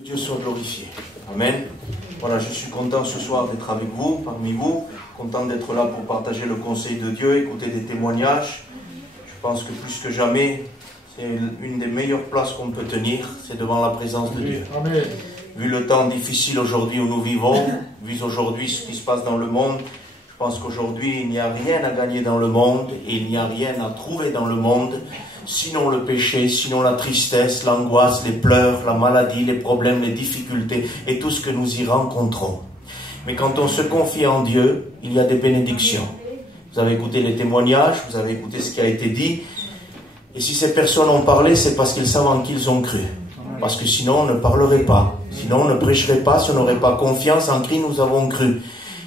Que Dieu soit glorifié. Amen. Voilà, je suis content ce soir d'être avec vous, parmi vous. Content d'être là pour partager le conseil de Dieu, écouter des témoignages. Je pense que plus que jamais, c'est une des meilleures places qu'on peut tenir, c'est devant la présence de Dieu. Amen. Vu le temps difficile aujourd'hui où nous vivons, vu aujourd'hui ce qui se passe dans le monde, je pense qu'aujourd'hui il n'y a rien à gagner dans le monde et il n'y a rien à trouver dans le monde, sinon le péché, sinon la tristesse, l'angoisse, les pleurs, la maladie, les problèmes, les difficultés et tout ce que nous y rencontrons. Mais quand on se confie en Dieu, il y a des bénédictions. Vous avez écouté les témoignages, vous avez écouté ce qui a été dit. Et si ces personnes ont parlé, c'est parce qu'ils savent en qui ils ont cru. Parce que sinon on ne parlerait pas. Sinon on ne prêcherait pas si on n'aurait pas confiance en qui nous avons cru.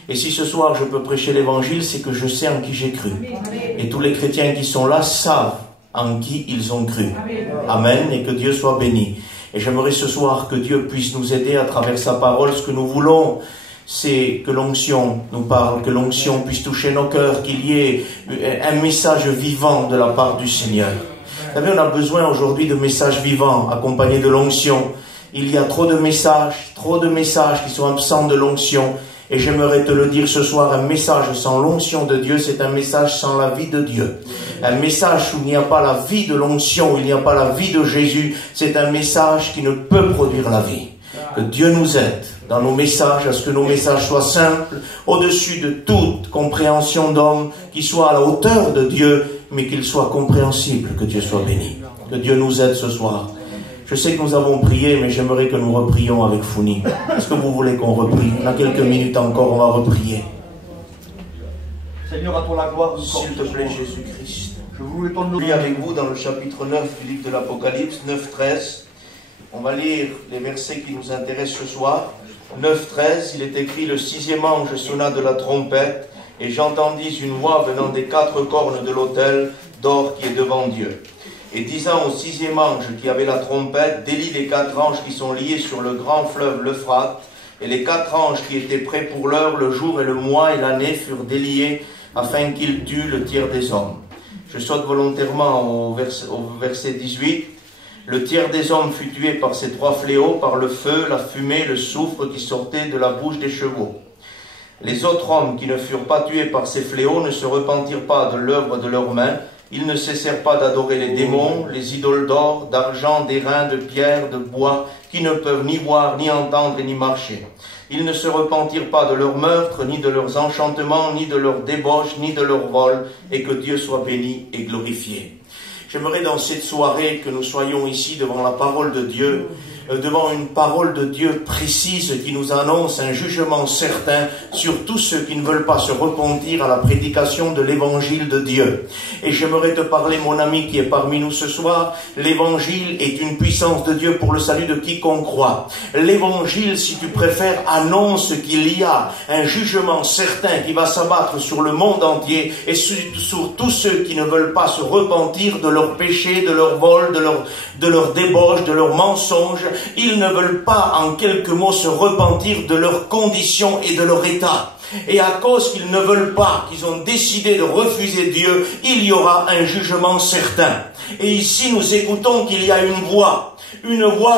Et si ce soir je peux prêcher l'évangile, c'est que je sais en qui j'ai cru. Et tous les chrétiens qui sont là savent en qui ils ont cru. Amen. Et que Dieu soit béni. Et j'aimerais ce soir que Dieu puisse nous aider à travers sa parole. Ce que nous voulons, c'est que l'onction nous parle, que l'onction puisse toucher nos cœurs, qu'il y ait un message vivant de la part du Seigneur. Vous savez, on a besoin aujourd'hui de messages vivants accompagnés de l'onction. Il y a trop de messages qui sont absents de l'onction. Et j'aimerais te le dire ce soir, un message sans l'onction de Dieu, c'est un message sans la vie de Dieu. Un message où il n'y a pas la vie de l'onction, où il n'y a pas la vie de Jésus, c'est un message qui ne peut produire la vie. Que Dieu nous aide dans nos messages, à ce que nos messages soient simples, au-dessus de toute compréhension d'homme, qu'ils soient à la hauteur de Dieu, mais qu'ils soient compréhensibles. Que Dieu soit béni. Que Dieu nous aide ce soir. Je sais que nous avons prié, mais j'aimerais que nous reprions avec Founi. Est-ce que vous voulez qu'on reprie? On a quelques minutes encore, on va reprier. Seigneur, à toi la gloire. S'il te plaît, Jésus-Christ. Je voulais ton nom. Je lis avec vous dans le chapitre 9 du livre de l'Apocalypse, 9-13. On va lire les versets qui nous intéressent ce soir. 9-13, il est écrit: le 6e ange sonna de la trompette, et j'entendis une voix venant des 4 cornes de l'autel d'or qui est devant Dieu. Et disant au 6e ange qui avait la trompette, délie les 4 anges qui sont liés sur le grand fleuve l'Euphrate, et les 4 anges qui étaient prêts pour l'heure, le jour et le mois et l'année furent déliés, afin qu'ils tuent le tiers des hommes. Je saute volontairement au verset 18. Le tiers des hommes fut tué par ces 3 fléaux, par le feu, la fumée, le soufre qui sortait de la bouche des chevaux. Les autres hommes qui ne furent pas tués par ces fléaux ne se repentirent pas de l'œuvre de leurs mains. Ils ne cessèrent pas d'adorer les démons, les idoles d'or, d'argent, d'airain, de pierre, de bois, qui ne peuvent ni voir, ni entendre, ni marcher. Ils ne se repentirent pas de leurs meurtres, ni de leurs enchantements, ni de leurs débauches, ni de leurs vols, et que Dieu soit béni et glorifié. J'aimerais dans cette soirée que nous soyons ici devant la parole de Dieu, devant une parole de Dieu précise qui nous annonce un jugement certain sur tous ceux qui ne veulent pas se repentir à la prédication de l'évangile de Dieu. Et j'aimerais te parler, mon ami qui est parmi nous ce soir, l'évangile est une puissance de Dieu pour le salut de quiconque croit. L'évangile, si tu préfères, annonce qu'il y a un jugement certain qui va s'abattre sur le monde entier et sur tous ceux qui ne veulent pas se repentir de leurs péchés, de leur vol, de leur débauche, de leurs mensonges. Ils ne veulent pas, en quelques mots, se repentir de leurs conditions et de leur état. Et à cause qu'ils ne veulent pas, qu'ils ont décidé de refuser Dieu, il y aura un jugement certain. Et ici, nous écoutons qu'il y a une voix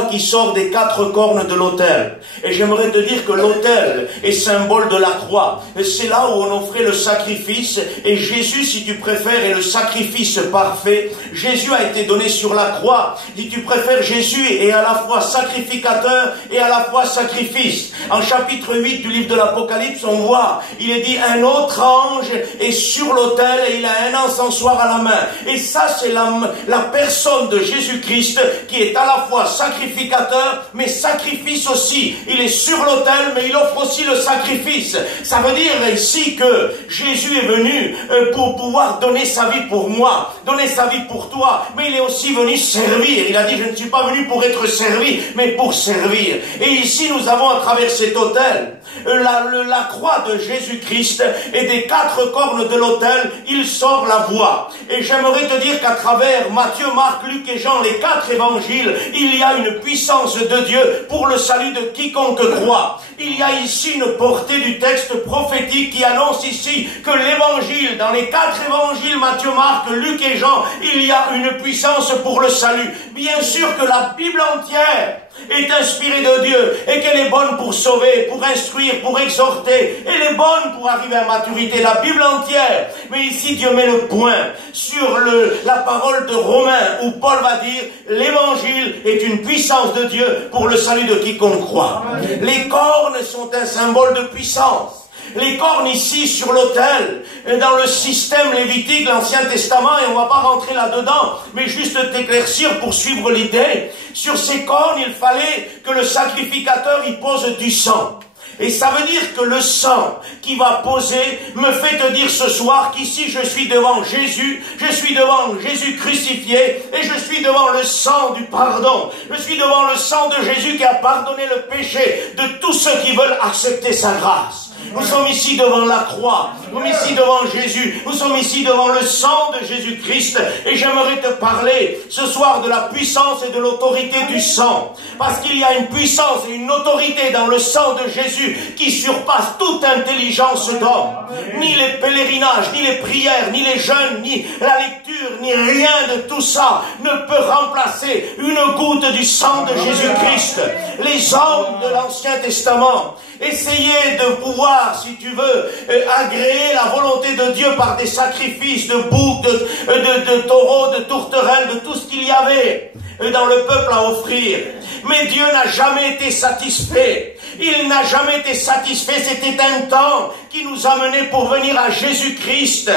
qui sort des 4 cornes de l'autel. Et j'aimerais te dire que l'autel est symbole de la croix. C'est là où on offrait le sacrifice. Et Jésus, si tu préfères, est le sacrifice parfait. Jésus a été donné sur la croix. Si tu préfères, Jésus est à la fois sacrificateur et à la fois sacrifice. En chapitre 8 du livre de l'Apocalypse, on voit, il est dit, un autre ange est sur l'autel et il a un encensoir à la main. Et ça, c'est la personne de Jésus-Christ qui est à la fois sacrificateur, mais sacrifice aussi. Il est sur l'autel, mais il offre aussi le sacrifice. Ça veut dire ici que Jésus est venu pour pouvoir donner sa vie pour moi, donner sa vie pour toi, mais il est aussi venu servir. Il a dit, je ne suis pas venu pour être servi, mais pour servir. Et ici, nous avons à travers cet autel la croix de Jésus-Christ, et des 4 cornes de l'autel, il sort la voix. Et j'aimerais te dire qu'à travers Matthieu, Marc, Luc et Jean, les 4 évangiles, il y a une puissance de Dieu pour le salut de quiconque croit. Il y a ici une portée du texte prophétique qui annonce ici que l'évangile, dans les 4 évangiles, Matthieu, Marc, Luc et Jean, il y a une puissance pour le salut. Bien sûr que la Bible entière est inspirée de Dieu et qu'elle est bonne pour sauver, pour instruire, pour exhorter. Elle est bonne pour arriver à maturité, la Bible entière. Mais ici, Dieu met le point sur la parole de Romains où Paul va dire l'évangile est une puissance de Dieu pour le salut de quiconque croit. Les cornes sont un symbole de puissance. Les cornes ici sur l'autel, dans le système lévitique, l'Ancien Testament, et on ne va pas rentrer là-dedans, mais juste t'éclaircir pour suivre l'idée. Sur ces cornes, il fallait que le sacrificateur y pose du sang. Et ça veut dire que le sang qui va poser me fait te dire ce soir qu'ici je suis devant Jésus, je suis devant Jésus crucifié et je suis devant le sang du pardon. Je suis devant le sang de Jésus qui a pardonné le péché de tous ceux qui veulent accepter sa grâce. Nous sommes ici devant la croix, nous sommes ici devant Jésus, nous sommes ici devant le sang de Jésus-Christ et j'aimerais te parler ce soir de la puissance et de l'autorité du sang. Parce qu'il y a une puissance et une autorité dans le sang de Jésus qui surpasse toute intelligence d'homme. Ni les pèlerinages, ni les prières, ni les jeûnes, ni la lecture, ni rien de tout ça ne peut remplacer une goutte du sang de Jésus-Christ. Les hommes de l'Ancien Testament essayaient de pouvoir, si tu veux, agréer la volonté de Dieu par des sacrifices de boucs, de taureaux, de tourterelles, de tout ce qu'il y avait dans le peuple à offrir. Mais Dieu n'a jamais été satisfait. Il n'a jamais été satisfait. C'était un temps qui nous a menés pour venir à Jésus-Christ.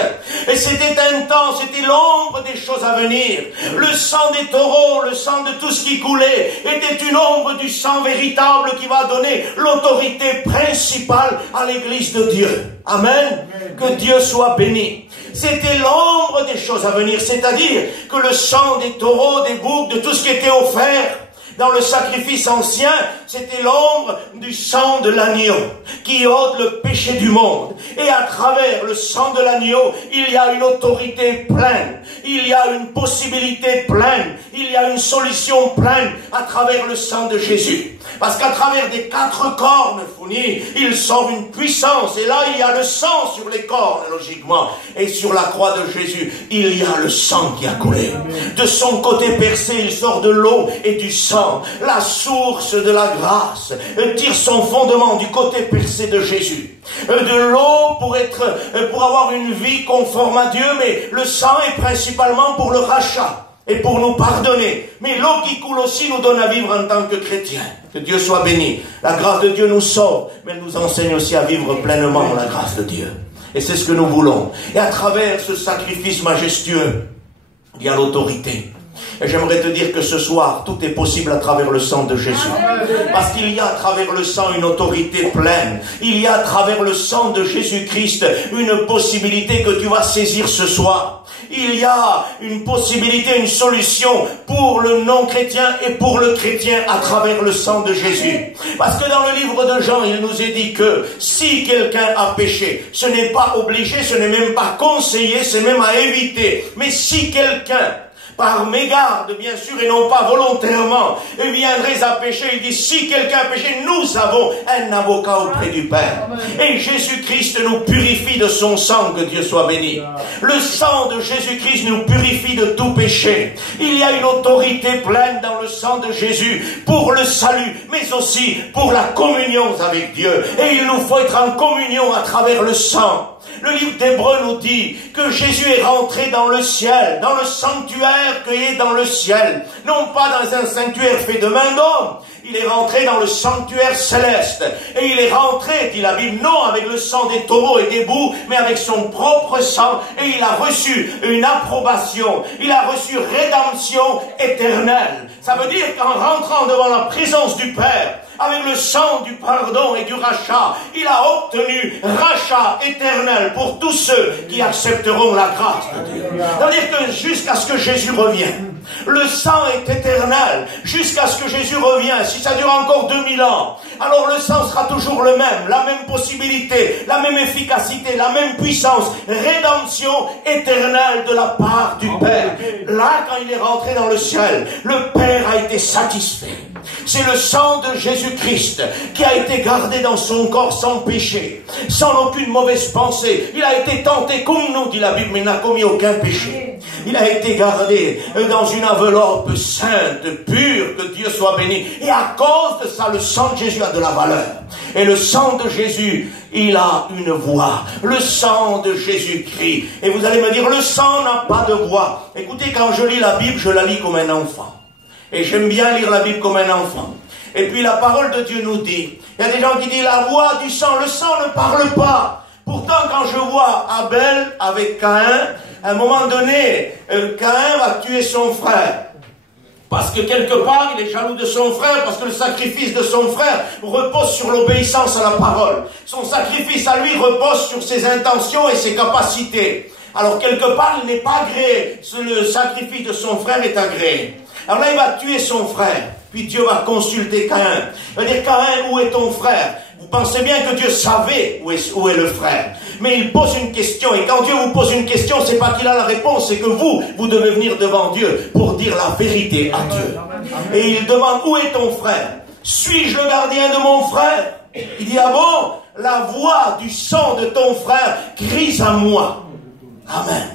Et c'était un temps, c'était l'ombre des choses à venir. Le sang des taureaux, le sang de tout ce qui coulait, était une ombre du sang véritable qui va donner l'autorité principale à l'Église de Dieu. Amen. Que Dieu soit béni. C'était l'ombre des choses à venir, c'est-à-dire que le sang des taureaux, des boucs, de tout ce qui était offert dans le sacrifice ancien, c'était l'ombre du sang de l'agneau qui ôte le péché du monde. Et à travers le sang de l'agneau, il y a une autorité pleine, il y a une possibilité pleine, il y a une solution pleine à travers le sang de Jésus. Parce qu'à travers des 4 cornes fournies, il sort une puissance. Et là, il y a le sang sur les cornes, logiquement. Et sur la croix de Jésus, il y a le sang qui a coulé. De son côté percé, il sort de l'eau et du sang. La source de la grâce tire son fondement du côté percé de Jésus. De l'eau pour avoir une vie conforme à Dieu, mais le sang est principalement pour le rachat et pour nous pardonner. Mais l'eau qui coule aussi nous donne à vivre en tant que chrétiens. Que Dieu soit béni. La grâce de Dieu nous sauve, mais elle nous enseigne aussi à vivre pleinement la grâce de Dieu. Et c'est ce que nous voulons. Et à travers ce sacrifice majestueux, il y a l'autorité. Et j'aimerais te dire que ce soir, tout est possible à travers le sang de Jésus. Parce qu'il y a à travers le sang une autorité pleine. Il y a à travers le sang de Jésus-Christ une possibilité que tu vas saisir ce soir. Il y a une possibilité, une solution pour le non-chrétien et pour le chrétien à travers le sang de Jésus. Parce que dans le livre de Jean, il nous est dit que si quelqu'un a péché, ce n'est pas obligé, ce n'est même pas conseillé, c'est même à éviter. Mais si quelqu'un, par mégarde, bien sûr, et non pas volontairement, viendrait à pécher, il dit, si quelqu'un a péché, nous avons un avocat auprès du Père. Et Jésus-Christ nous purifie de son sang, que Dieu soit béni. Le sang de Jésus-Christ nous purifie de tout péché. Il y a une autorité pleine dans le sang de Jésus pour le salut, mais aussi pour la communion avec Dieu. Et il nous faut être en communion à travers le sang. Le livre d'Hébreux nous dit que Jésus est rentré dans le ciel, dans le sanctuaire qui est dans le ciel. Non pas dans un sanctuaire fait de main d'homme. Il est rentré dans le sanctuaire céleste. Et il est rentré, dit la Bible, non avec le sang des taureaux et des boucs, mais avec son propre sang. Et il a reçu une approbation. Il a reçu rédemption éternelle. Ça veut dire qu'en rentrant devant la présence du Père, avec le sang du pardon et du rachat, il a obtenu rachat éternel pour tous ceux qui accepteront la grâce de Dieu. C'est-à-dire que jusqu'à ce que Jésus revienne, le sang est éternel jusqu'à ce que Jésus revienne. Si ça dure encore 2000 ans, alors le sang sera toujours le même, la même possibilité, la même efficacité, la même puissance, rédemption éternelle de la part du Père. Là, quand il est rentré dans le ciel, le Père a été satisfait. C'est le sang de Jésus-Christ qui a été gardé dans son corps sans péché, sans aucune mauvaise pensée. Il a été tenté comme nous, dit la Bible, mais il n'a commis aucun péché. Il a été gardé dans une enveloppe sainte, pure, que Dieu soit béni. Et à cause de ça, le sang de Jésus a de la valeur. Et le sang de Jésus, il a une voix. Le sang de Jésus crie. Et vous allez me dire, le sang n'a pas de voix. Écoutez, quand je lis la Bible, je la lis comme un enfant. Et j'aime bien lire la Bible comme un enfant. Et puis la parole de Dieu nous dit, il y a des gens qui disent la voix du sang, le sang ne parle pas. Pourtant, quand je vois Abel avec Caïn, à un moment donné, Caïn va tuer son frère. Parce que quelque part, il est jaloux de son frère, parce que le sacrifice de son frère repose sur l'obéissance à la parole. Son sacrifice à lui repose sur ses intentions et ses capacités. Alors quelque part, il n'est pas agréé. Le sacrifice de son frère est agréé. Alors là, il va tuer son frère. Puis Dieu va consulter Caïn. Il va dire, Caïn, où est ton frère? Vous pensez bien que Dieu savait où est le frère. Mais il pose une question. Et quand Dieu vous pose une question, c'est pas qu'il a la réponse, c'est que vous devez venir devant Dieu pour dire la vérité à Dieu. Et il demande, où est ton frère? Suis-je le gardien de mon frère? Il dit, ah bon? La voix du sang de ton frère crie à moi. Amen.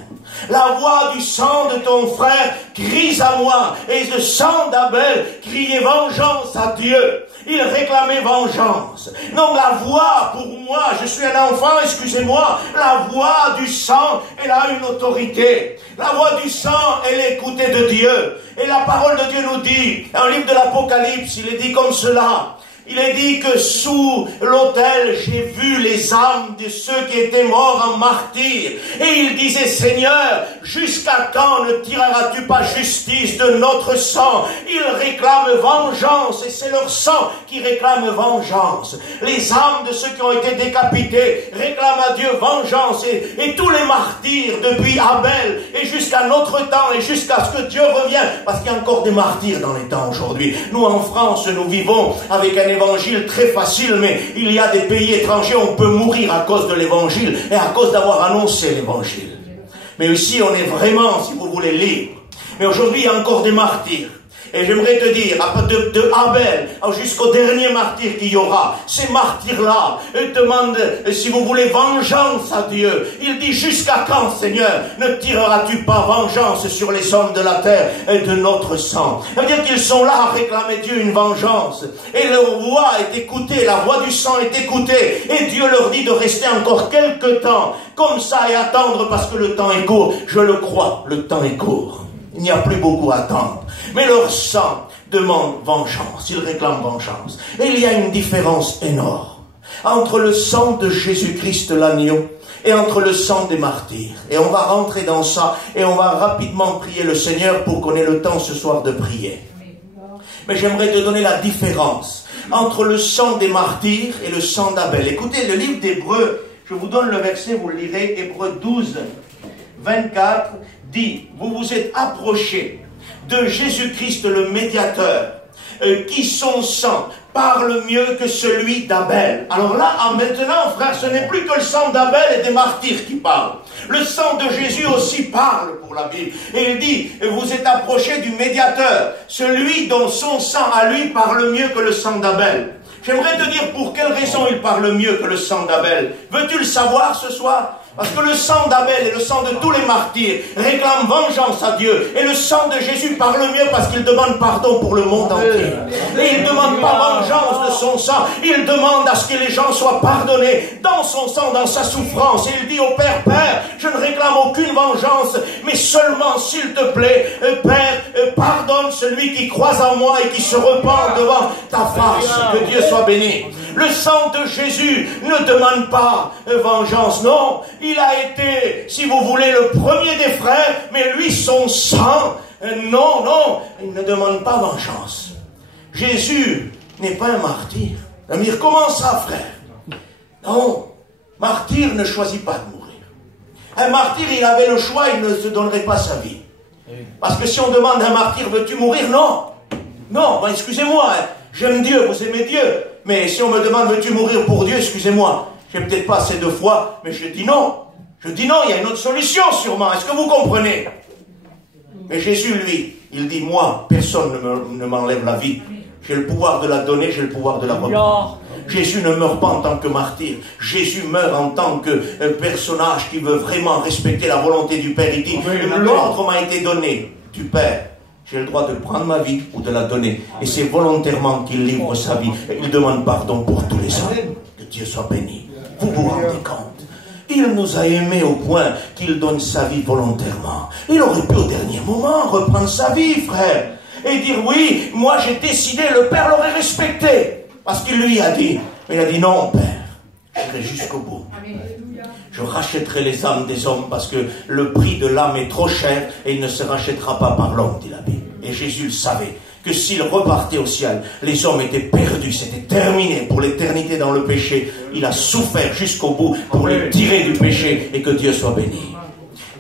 La voix du sang de ton frère crie à moi. Et le sang d'Abel criait vengeance à Dieu. Il réclamait vengeance. Non, la voix, pour moi, je suis un enfant, excusez-moi, la voix du sang, elle a une autorité. La voix du sang, elle est écoutée de Dieu. Et la parole de Dieu nous dit, dans le livre de l'Apocalypse, il est dit comme cela. Il est dit que sous l'autel, j'ai vu les âmes de ceux qui étaient morts en martyrs. Et il disait, Seigneur, jusqu'à quand ne tireras-tu pas justice de notre sang? Ils réclament vengeance, et c'est leur sang qui réclame vengeance. Les âmes de ceux qui ont été décapités réclament à Dieu vengeance. Et tous les martyrs, depuis Abel, et jusqu'à notre temps, et jusqu'à ce que Dieu revienne, parce qu'il y a encore des martyrs dans les temps aujourd'hui. Nous, en France, nous vivons avec un évangile très facile, mais il y a des pays étrangers où on peut mourir à cause de l'évangile et à cause d'avoir annoncé l'évangile. Mais ici, on est vraiment, si vous voulez, libre. Mais aujourd'hui, il y a encore des martyrs. Et j'aimerais te dire, de Abel jusqu'au dernier martyr qu'il y aura, ces martyrs-là demandent, si vous voulez, vengeance à Dieu. Il dit, jusqu'à quand, Seigneur, ne tireras-tu pas vengeance sur les hommes de la terre de notre sang? Ça veut dire qu'ils sont là à réclamer Dieu une vengeance. Et leur voix est écoutée, la voix du sang est écoutée. Et Dieu leur dit de rester encore quelque temps comme ça et attendre parce que le temps est court. Je le crois, le temps est court. Il n'y a plus beaucoup à attendre. Mais leur sang demande vengeance. Ils réclament vengeance. Et il y a une différence énorme entre le sang de Jésus-Christ l'agneau et entre le sang des martyrs. Et on va rentrer dans ça et on va rapidement prier le Seigneur pour qu'on ait le temps ce soir de prier. Mais j'aimerais te donner la différence entre le sang des martyrs et le sang d'Abel. Écoutez, le livre d'Hébreux, je vous donne le verset, vous le lirez, Hébreux 12, 24, dit, vous vous êtes approchés de Jésus-Christ le médiateur, qui son sang parle mieux que celui d'Abel. Alors là, maintenant, frère, ce n'est plus que le sang d'Abel et des martyrs qui parlent. Le sang de Jésus aussi parle pour la Bible. Et il dit, vous êtes approchés du médiateur, celui dont son sang à lui parle mieux que le sang d'Abel. J'aimerais te dire pour quelle raison il parle mieux que le sang d'Abel. Veux-tu le savoir ce soir? Parce que le sang d'Abel et le sang de tous les martyrs réclament vengeance à Dieu. Et le sang de Jésus parle mieux parce qu'il demande pardon pour le monde entier. Et il ne demande pas vengeance de son sang. Il demande à ce que les gens soient pardonnés dans son sang, dans sa souffrance. Et il dit au Père, Père, je ne réclame aucune vengeance, mais seulement, s'il te plaît, Père, pardonne celui qui croit en moi et qui se repent devant ta face. Que Dieu soit béni. Le sang de Jésus ne demande pas vengeance, non. Il a été, si vous voulez, le premier des frères, mais lui, son sang, non, il ne demande pas vengeance. Jésus n'est pas un martyr. On va dire, comment ça, frère? Non, martyr ne choisit pas de mourir. Un martyr, il avait le choix, il ne se donnerait pas sa vie. Parce que si on demande à un martyr, veux-tu mourir? Non. Non, ben, excusez-moi, hein, j'aime Dieu, vous aimez Dieu. Mais si on me demande, veux-tu mourir pour Dieu? Excusez-moi, j'ai peut-être pas assez de foi, mais je dis non. Je dis non, il y a une autre solution sûrement. Est-ce que vous comprenez? Mais Jésus, lui, il dit, moi, personne ne m'enlève la vie. J'ai le pouvoir de la donner, j'ai le pouvoir de la reprendre. Jésus ne meurt pas en tant que martyr. Jésus meurt en tant que personnage qui veut vraiment respecter la volonté du Père. Il dit, l'ordre m'a été donné du Père. J'ai le droit de prendre ma vie ou de la donner. Et c'est volontairement qu'il livre sa vie. Et il demande pardon pour tous les hommes. Que Dieu soit béni. Vous vous rendez compte? Il nous a aimés au point qu'il donne sa vie volontairement. Il aurait pu au dernier moment reprendre sa vie, frère. Et dire, oui, moi j'ai décidé, le Père l'aurait respecté. Parce qu'il lui a dit. Mais il a dit, non, Père, j'irai jusqu'au bout. Je rachèterai les âmes des hommes parce que le prix de l'âme est trop cher et il ne se rachètera pas par l'homme, dit la Bible. Et Jésus le savait, que s'il repartait au ciel, les hommes étaient perdus, c'était terminé pour l'éternité dans le péché. Il a souffert jusqu'au bout pour les tirer du péché et que Dieu soit béni.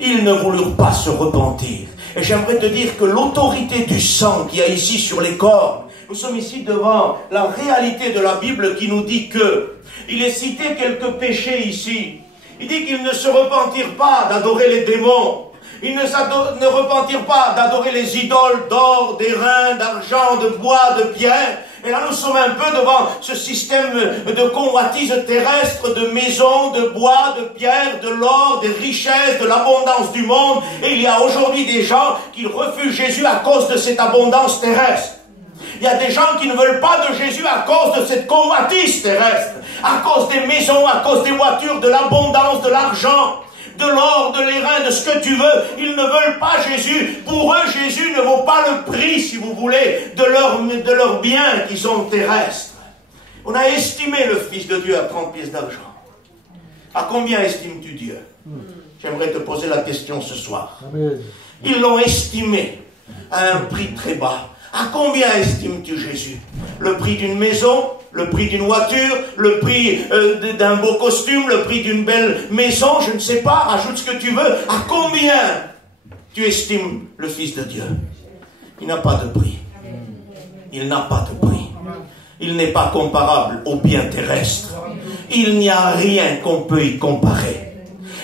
Ils ne voulurent pas se repentir. Et j'aimerais te dire que l'autorité du sang qu'il y a ici sur les corps, nous sommes ici devant la réalité de la Bible qui nous dit que, il est cité quelques péchés ici. Il dit qu'ils ne se repentirent pas d'adorer les démons. Ils ne repentirent pas d'adorer les idoles d'or, d'airain, d'argent, de bois, de pierre. Et là, nous sommes un peu devant ce système de convoitise terrestre, de maisons, de bois, de pierre, de l'or, des richesses, de l'abondance du monde. Et il y a aujourd'hui des gens qui refusent Jésus à cause de cette abondance terrestre. Il y a des gens qui ne veulent pas de Jésus à cause de cette convoitise terrestre, à cause des maisons, à cause des voitures, de l'abondance, de l'argent, de l'or, de l'airain, de ce que tu veux. Ils ne veulent pas Jésus. Pour eux, Jésus ne vaut pas le prix, si vous voulez, de leurs biens qui sont terrestres. On a estimé le Fils de Dieu à 30 pièces d'argent. À combien estimes-tu Dieu? J'aimerais te poser la question ce soir. Ils l'ont estimé à un prix très bas. À combien estimes-tu Jésus? Le prix d'une maison, le prix d'une voiture, le prix d'un beau costume, le prix d'une belle maison, je ne sais pas, rajoute ce que tu veux. À combien tu estimes le Fils de Dieu? Il n'a pas de prix. Il n'a pas de prix. Il n'est pas comparable aux biens terrestres. Il n'y a rien qu'on peut y comparer.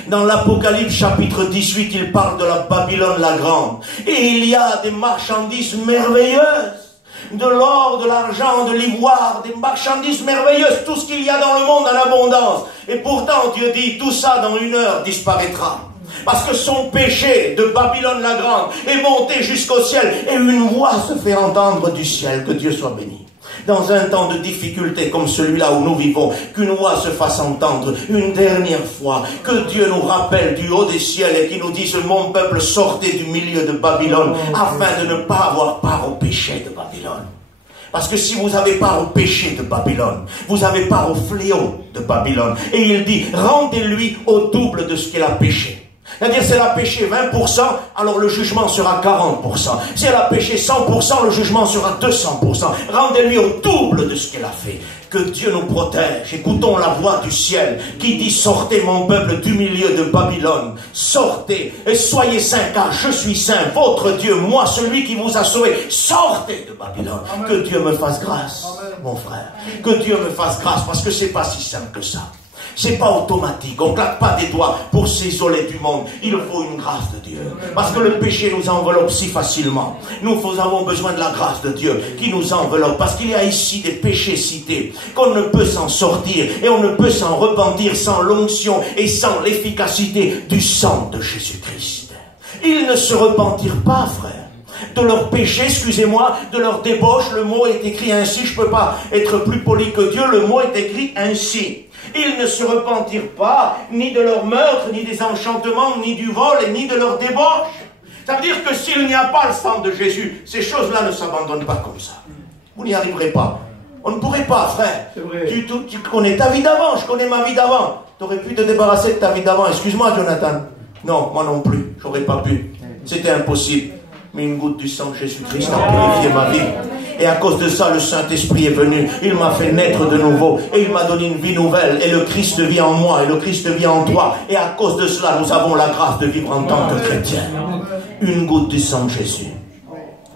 Dans l'Apocalypse chapitre 18, il parle de la Babylone la Grande. Et il y a des marchandises merveilleuses. De l'or, de l'argent, de l'ivoire, des marchandises merveilleuses. Tout ce qu'il y a dans le monde en abondance. Et pourtant, Dieu dit, tout ça dans une heure disparaîtra. Parce que son péché de Babylone la Grande est monté jusqu'au ciel. Et une voix se fait entendre du ciel. Que Dieu soit béni. Dans un temps de difficulté comme celui-là où nous vivons, qu'une voix se fasse entendre une dernière fois, que Dieu nous rappelle du haut des ciels et qu'il nous dise, mon peuple, sortez du milieu de Babylone, afin de ne pas avoir part au péché de Babylone. Parce que si vous avez part au péché de Babylone, vous avez part au fléau de Babylone. Et il dit, rendez-lui au double de ce qu'elle a péché. C'est-à-dire, si elle a péché 20%, alors le jugement sera 40%. Si elle a péché 100%, le jugement sera 200%. Rendez-lui au double de ce qu'elle a fait. Que Dieu nous protège. Écoutons la voix du ciel qui dit, sortez mon peuple du milieu de Babylone. Sortez et soyez saints, car je suis saint, votre Dieu, moi, celui qui vous a sauvé. Sortez de Babylone. Amen. Que Dieu me fasse grâce, mon frère. Que Dieu me fasse grâce, parce que c'est pas si simple que ça. C'est pas automatique, on claque pas des doigts pour s'isoler du monde. Il faut une grâce de Dieu. Parce que le péché nous enveloppe si facilement. Nous avons besoin de la grâce de Dieu qui nous enveloppe. Parce qu'il y a ici des péchés cités, qu'on ne peut s'en sortir et on ne peut s'en repentir sans l'onction et sans l'efficacité du sang de Jésus-Christ. Ils ne se repentirent pas, frère, de leur péché, excusez-moi, de leur débauche. Le mot est écrit ainsi, je ne peux pas être plus poli que Dieu, le mot est écrit ainsi. Ils ne se repentirent pas, ni de leur meurtre, ni des enchantements, ni du vol, ni de leur débauche. Ça veut dire que s'il n'y a pas le sang de Jésus, ces choses-là ne s'abandonnent pas comme ça. Vous n'y arriverez pas. On ne pourrait pas, frère. Tu connais ta vie d'avant, je connais ma vie d'avant. Tu aurais pu te débarrasser de ta vie d'avant. Excuse-moi, Jonathan. Non, moi non plus. J'aurais pas pu. C'était impossible. Mais une goutte du sang de Jésus-Christ a purifié ma vie. Et à cause de ça, le Saint-Esprit est venu. Il m'a fait naître de nouveau. Et il m'a donné une vie nouvelle. Et le Christ vit en moi. Et le Christ vit en toi. Et à cause de cela, nous avons la grâce de vivre en tant que chrétiens. Une goutte du sang de Jésus.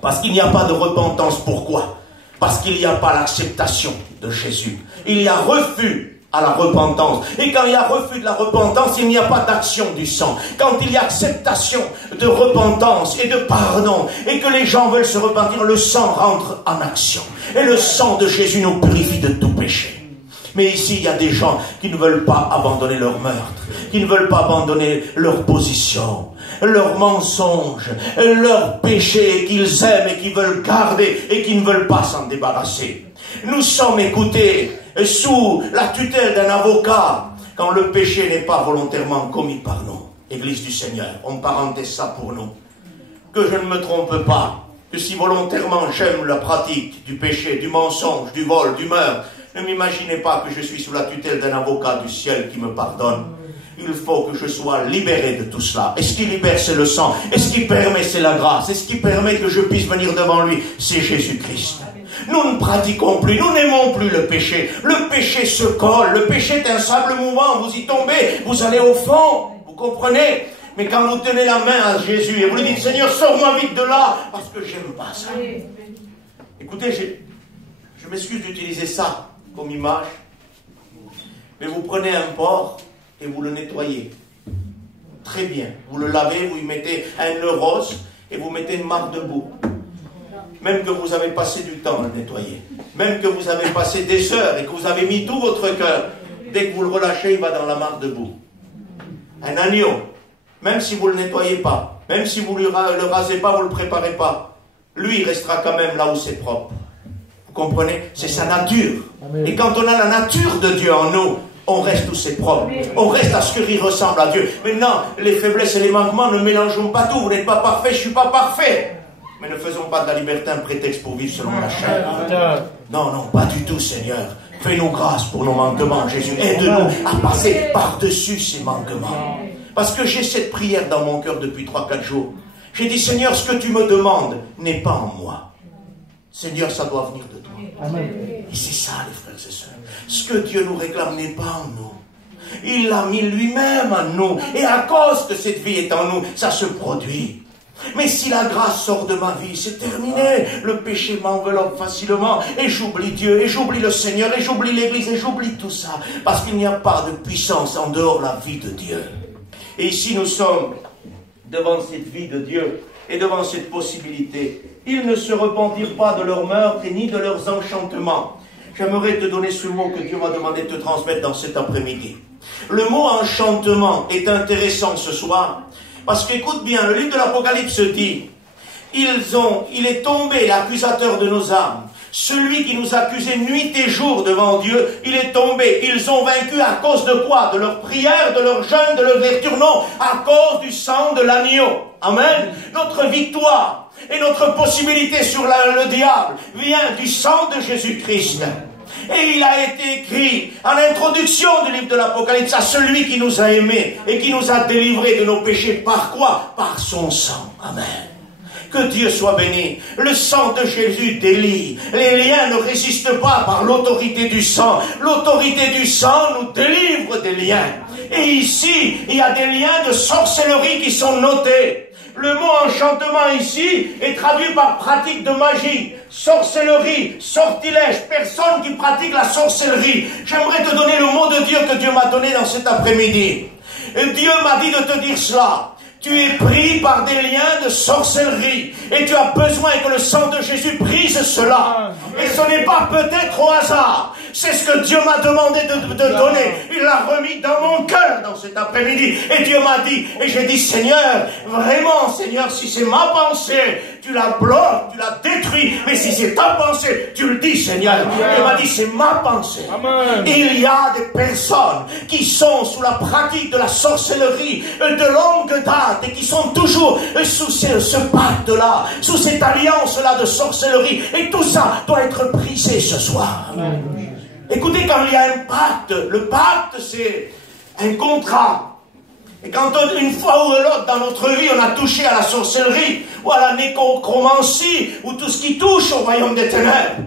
Parce qu'il n'y a pas de repentance. Pourquoi? Parce qu'il n'y a pas l'acceptation de Jésus. Il y a refus à la repentance. Et quand il y a refus de la repentance, il n'y a pas d'action du sang. Quand il y a acceptation de repentance et de pardon, et que les gens veulent se repentir, le sang rentre en action. Et le sang de Jésus nous purifie de tout péché. Mais ici, il y a des gens qui ne veulent pas abandonner leur meurtre, qui ne veulent pas abandonner leur position, leurs mensonges, leurs péchés qu'ils aiment et qu'ils veulent garder et qui ne veulent pas s'en débarrasser. Nous sommes écoutés sous la tutelle d'un avocat quand le péché n'est pas volontairement commis par nous. Église du Seigneur, on parenthèse ça pour nous. Que je ne me trompe pas, que si volontairement j'aime la pratique du péché, du mensonge, du vol, du meurtre, ne m'imaginez pas que je suis sous la tutelle d'un avocat du ciel qui me pardonne. Il faut que je sois libéré de tout cela. Et ce qui libère, c'est le sang. Et ce qui permet, c'est la grâce. Et ce qui permet que je puisse venir devant lui, c'est Jésus-Christ. Nous ne pratiquons plus, nous n'aimons plus le péché. Le péché se colle, le péché est un sable mouvant. Vous y tombez, vous allez au fond. Vous comprenez? Mais quand vous tenez la main à Jésus et vous lui dites, Seigneur, sors-moi vite de là, parce que j'aime pas ça. Écoutez, je m'excuse d'utiliser ça comme image, mais vous prenez un porc et vous le nettoyez. Très bien. Vous le lavez, vous y mettez un nœud rose et vous mettez une marque de boue. Même que vous avez passé du temps à le nettoyer. Même que vous avez passé des heures et que vous avez mis tout votre cœur. Dès que vous le relâchez, il va dans la marque de boue. Un agneau, même si vous ne le nettoyez pas, même si vous ne le rasez pas, vous ne le préparez pas, lui, il restera quand même là où c'est propre. Vous comprenez? C'est sa nature. Amen. Et quand on a la nature de Dieu en nous, on reste où c'est propre. Amen. On reste à ce qu'il ressemble à Dieu. Maintenant, les faiblesses et les manquements, ne mélangeons pas tout. Vous n'êtes pas parfait, je ne suis pas parfait. Mais ne faisons pas de la liberté un prétexte pour vivre selon la chair. Non, non, pas du tout, Seigneur. Fais-nous grâce pour nos manquements, Jésus. Aide-nous à passer par-dessus ces manquements. Parce que j'ai cette prière dans mon cœur depuis 3-4 jours. J'ai dit, Seigneur, ce que tu me demandes n'est pas en moi. Seigneur, ça doit venir de toi. Amen. Et c'est ça, les frères et sœurs. Ce que Dieu nous réclame n'est pas en nous. Il l'a mis lui-même en nous. Et à cause que cette vie est en nous, ça se produit. Mais si la grâce sort de ma vie, c'est terminé. Le péché m'enveloppe facilement. Et j'oublie Dieu, et j'oublie le Seigneur, et j'oublie l'Église, et j'oublie tout ça. Parce qu'il n'y a pas de puissance en dehors de la vie de Dieu. Et ici nous sommes devant cette vie de Dieu et devant cette possibilité. Ils ne se repentirent pas de leurs meurtres et ni de leurs enchantements. J'aimerais te donner ce mot que Dieu m'a demandé de te transmettre dans cet après-midi. Le mot enchantement est intéressant ce soir, parce qu'écoute bien, le livre de l'Apocalypse dit, il est tombé l'accusateur de nos âmes. Celui qui nous accusait nuit et jour devant Dieu, il est tombé. Ils ont vaincu à cause de quoi? De leur prière, de leur jeûne, de leur vertu? Non, à cause du sang de l'agneau. Amen. Notre victoire et notre possibilité sur le diable vient du sang de Jésus-Christ. Et il a été écrit en introduction du livre de l'Apocalypse à celui qui nous a aimés et qui nous a délivrés de nos péchés. Par quoi? Par son sang. Amen. Que Dieu soit béni. Le sang de Jésus délie. Les liens ne résistent pas par l'autorité du sang. L'autorité du sang nous délivre des liens. Et ici, il y a des liens de sorcellerie qui sont notés. Le mot enchantement ici est traduit par pratique de magie, sorcellerie, sortilège, personne qui pratique la sorcellerie. J'aimerais te donner le mot de Dieu que Dieu m'a donné dans cet après-midi. Et Dieu m'a dit de te dire cela. Tu es pris par des liens de sorcellerie et tu as besoin que le sang de Jésus brise cela. Et ce n'est pas peut-être au hasard. C'est ce que Dieu m'a demandé de donner. Il l'a remis dans mon cœur dans cet après-midi. Et Dieu m'a dit, et j'ai dit, Seigneur, vraiment, Seigneur, si c'est ma pensée, tu la bloques, tu la détruis. Mais si c'est ta pensée, tu le dis, Seigneur. Il m'a dit, c'est ma pensée. Amen. Il y a des personnes qui sont sous la pratique de la sorcellerie de longue date et qui sont toujours sous ce pacte-là, sous cette alliance-là de sorcellerie. Et tout ça doit être brisé ce soir. Amen. Écoutez, quand il y a un pacte, le pacte c'est un contrat. Et quand une fois ou l'autre dans notre vie on a touché à la sorcellerie ou à la nécromancie ou tout ce qui touche au royaume des ténèbres,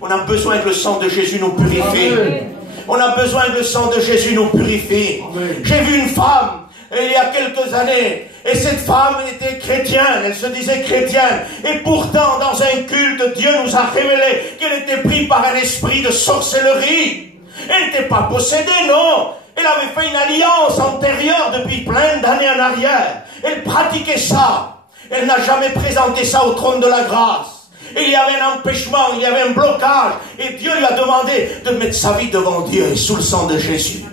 on a besoin que le sang de Jésus nous purifie. Amen. On a besoin que le sang de Jésus nous purifie. J'ai vu une femme il y a quelques années, et cette femme était chrétienne, elle se disait chrétienne, et pourtant dans un culte, Dieu nous a révélé qu'elle était prise par un esprit de sorcellerie. Elle n'était pas possédée, non. Elle avait fait une alliance antérieure depuis plein d'années en arrière. Elle pratiquait ça. Elle n'a jamais présenté ça au trône de la grâce. Et il y avait un empêchement, il y avait un blocage. Et Dieu lui a demandé de mettre sa vie devant Dieu et sous le sang de Jésus.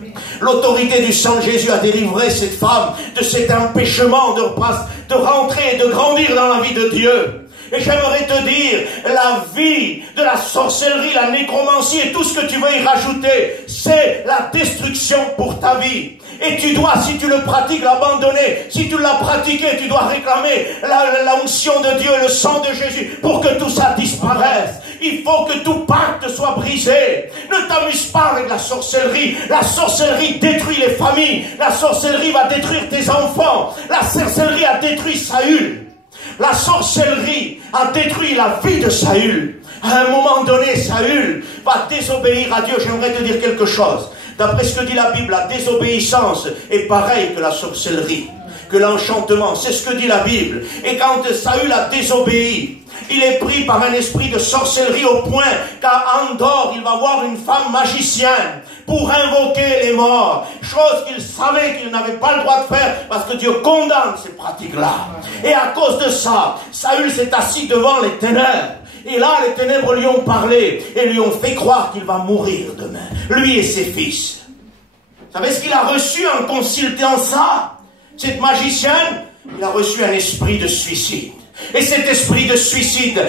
L'autorité du sang de Jésus a délivré cette femme de cet empêchement de rentrer et de grandir dans la vie de Dieu. Et j'aimerais te dire, la vie de la sorcellerie, la nécromancie et tout ce que tu veux y rajouter, c'est la destruction pour ta vie. Et tu dois, si tu le pratiques, l'abandonner. Si tu l'as pratiqué, tu dois réclamer l'onction de Dieu, le sang de Jésus, pour que tout ça disparaisse. Il faut que tout pacte soit brisé. Ne t'amuse pas avec la sorcellerie. La sorcellerie détruit les familles. La sorcellerie va détruire tes enfants. La sorcellerie a détruit Saül. La sorcellerie a détruit la vie de Saül. À un moment donné, Saül va désobéir à Dieu. J'aimerais te dire quelque chose. D'après ce que dit la Bible, la désobéissance est pareille que la sorcellerie, que l'enchantement. C'est ce que dit la Bible. Et quand Saül a désobéi, il est pris par un esprit de sorcellerie au point qu'à Endor, il va voir une femme magicienne pour invoquer les morts. Chose qu'il savait qu'il n'avait pas le droit de faire parce que Dieu condamne ces pratiques-là. Et à cause de ça, Saül s'est assis devant les ténèbres. Et là, les ténèbres lui ont parlé et lui ont fait croire qu'il va mourir demain. Lui et ses fils. Vous savez ce qu'il a reçu en consultant ça? Cette magicienne, il a reçu un esprit de suicide. Et cet esprit de suicide,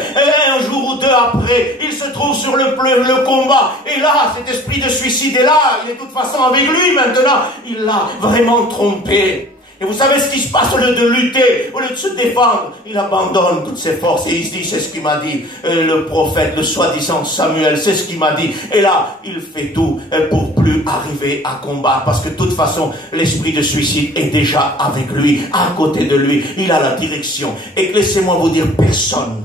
un jour ou deux après, il se trouve sur le combat. Et là, cet esprit de suicide est là. Il est de toute façon avec lui maintenant. Il l'a vraiment trompé. Et vous savez ce qui se passe au lieu de lutter, au lieu de se défendre, il abandonne toutes ses forces et il se dit, c'est ce qu'il m'a dit le prophète, le soi-disant Samuel, c'est ce qu'il m'a dit. Et là, il fait tout pour plus arriver à combattre parce que de toute façon, l'esprit de suicide est déjà avec lui, à côté de lui. Il a la direction. Et laissez-moi vous dire, personne,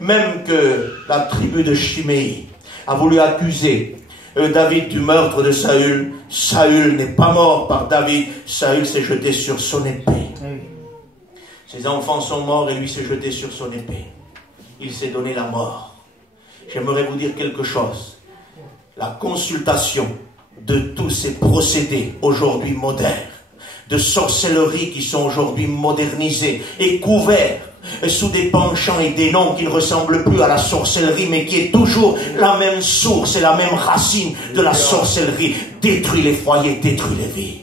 même que la tribu de Chiméi a voulu accuser David du meurtre de Saül. Saül n'est pas mort par David. Saül s'est jeté sur son épée. Ses enfants sont morts et lui s'est jeté sur son épée. Il s'est donné la mort. J'aimerais vous dire quelque chose. La consultation de tous ces procédés aujourd'hui modernes, de sorcellerie qui sont aujourd'hui modernisés et couverts sous des penchants et des noms qui ne ressemblent plus à la sorcellerie, mais qui est toujours la même source et la même racine de la sorcellerie. Détruit les foyers, détruit les vies.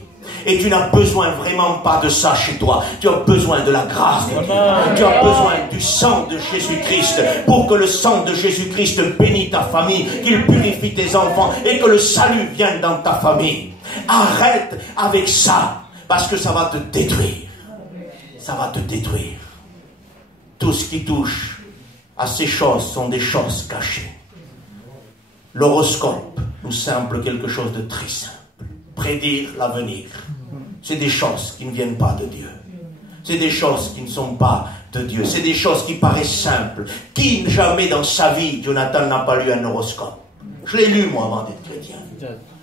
Et tu n'as besoin vraiment pas de ça chez toi. Tu as besoin de la grâce de Dieu. Tu as besoin du sang de Jésus-Christ pour que le sang de Jésus-Christ bénisse ta famille, qu'il purifie tes enfants et que le salut vienne dans ta famille. Arrête avec ça parce que ça va te détruire. Ça va te détruire. Tout ce qui touche à ces choses sont des choses cachées. L'horoscope nous semble quelque chose de très simple. Prédire l'avenir, c'est des choses qui ne viennent pas de Dieu. C'est des choses qui ne sont pas de Dieu. C'est des choses qui paraissent simples. Qui jamais dans sa vie, Jonathan, n'a pas lu un horoscope? Je l'ai lu moi avant d'être chrétien.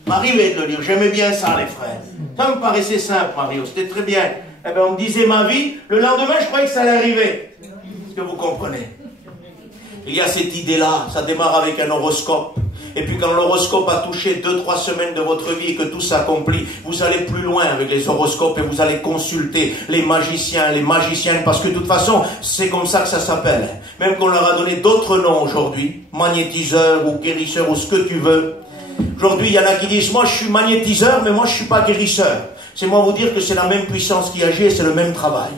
M'arrivait de le lire. J'aimais bien ça, les frères. Ça me paraissait simple, Mario. C'était très bien. Eh bien, on me disait ma vie. Le lendemain, je croyais que ça allait arriver. Est-ce que vous comprenez? Il y a cette idée-là. Ça démarre avec un horoscope. Et puis quand l'horoscope a touché 2-3 semaines de votre vie et que tout s'accomplit, vous allez plus loin avec les horoscopes et vous allez consulter les magiciens, les magiciennes, parce que de toute façon, c'est comme ça que ça s'appelle. Même qu'on leur a donné d'autres noms aujourd'hui, magnétiseur ou guérisseur ou ce que tu veux. Aujourd'hui, il y en a qui disent, moi je suis magnétiseur, mais moi je suis pas guérisseur. C'est moi vous dire que c'est la même puissance qui agit et c'est le même travail.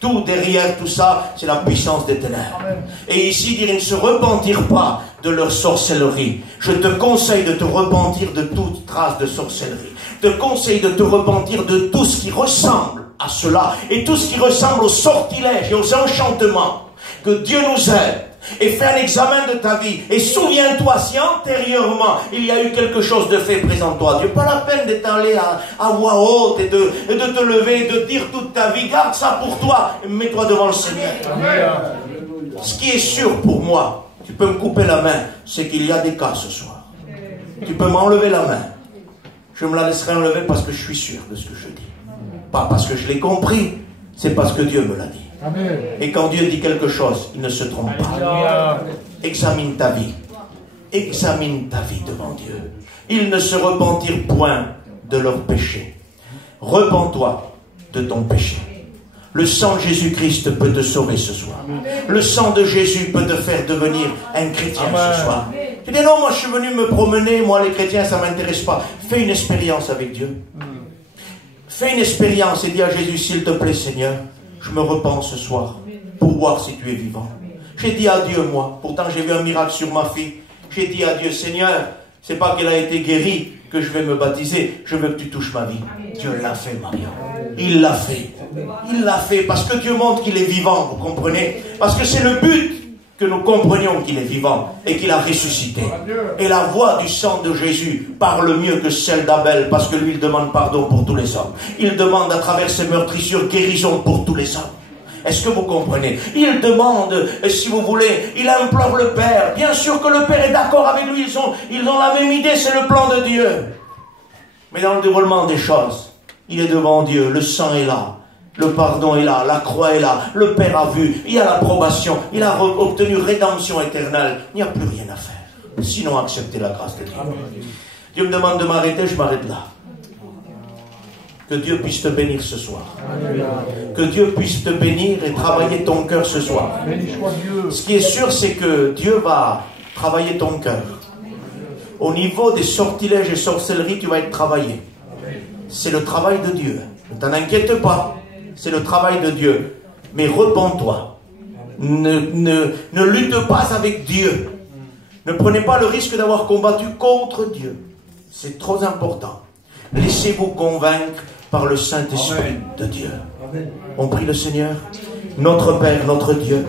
Tout derrière tout ça, c'est la puissance des ténèbres. Et ici, dire, ils ne se repentirent pas de leur sorcellerie. Je te conseille de te repentir de toute trace de sorcellerie. Je te conseille de te repentir de tout ce qui ressemble à cela. Et tout ce qui ressemble aux sortilèges et aux enchantements. Que Dieu nous aide. Et fais un examen de ta vie. Et souviens-toi, si antérieurement, il y a eu quelque chose de fait, présente-toi à Dieu. Pas la peine d'être allé à voix haute et de te lever, de dire toute ta vie. Garde ça pour toi et mets-toi devant le Seigneur. Ce qui est sûr pour moi, tu peux me couper la main, c'est qu'il y a des cas ce soir. Tu peux m'enlever la main. Je me la laisserai enlever parce que je suis sûr de ce que je dis. Pas parce que je l'ai compris, c'est parce que Dieu me l'a dit. Amen. Et quand Dieu dit quelque chose, il ne se trompe pas. Examine ta vie. Examine ta vie devant Dieu. Ils ne se repentirent point de leur péché. Repens-toi de ton péché. Le sang de Jésus-Christ peut te sauver ce soir. Le sang de Jésus peut te faire devenir un chrétien ce soir. Tu dis non, moi je suis venu me promener, moi les chrétiens ça ne m'intéresse pas. Fais une expérience avec Dieu. Fais une expérience et dis à Jésus, s'il te plaît Seigneur, je me repens ce soir pour voir si tu es vivant. J'ai dit à Dieu moi, pourtant j'ai vu un miracle sur ma fille. J'ai dit à Dieu, Seigneur, c'est pas qu'elle a été guérie que je vais me baptiser, je veux que tu touches ma vie. Dieu l'a fait, Marion. Il l'a fait. Il l'a fait parce que Dieu montre qu'il est vivant, vous comprenez? Parce que c'est le but que nous comprenions qu'il est vivant et qu'il a ressuscité. Et la voix du sang de Jésus parle mieux que celle d'Abel parce que lui, il demande pardon pour tous les hommes. Il demande à travers ses meurtrissures guérison pour tous les hommes. Est-ce que vous comprenez? Il demande, si vous voulez, il implore le Père. Bien sûr que le Père est d'accord avec lui, ils ont la même idée, c'est le plan de Dieu. Mais dans le déroulement des choses, il est devant Dieu, le sang est là, le pardon est là, la croix est là, le Père a vu, il y a l'approbation, il a obtenu rédemption éternelle. Il n'y a plus rien à faire. Sinon, acceptez la grâce de Dieu. Dieu me demande de m'arrêter, je m'arrête là. Que Dieu puisse te bénir ce soir. Que Dieu puisse te bénir et travailler ton cœur ce soir. Ce qui est sûr, c'est que Dieu va travailler ton cœur. Au niveau des sortilèges et sorcelleries, tu vas être travaillé. C'est le travail de Dieu. Ne t'en inquiète pas. C'est le travail de Dieu. Mais repens-toi. Ne lutte pas avec Dieu. Ne prenez pas le risque d'avoir combattu contre Dieu. C'est trop important. Laissez-vous convaincre par le Saint-Esprit de Dieu. On prie le Seigneur. Notre Père, notre Dieu.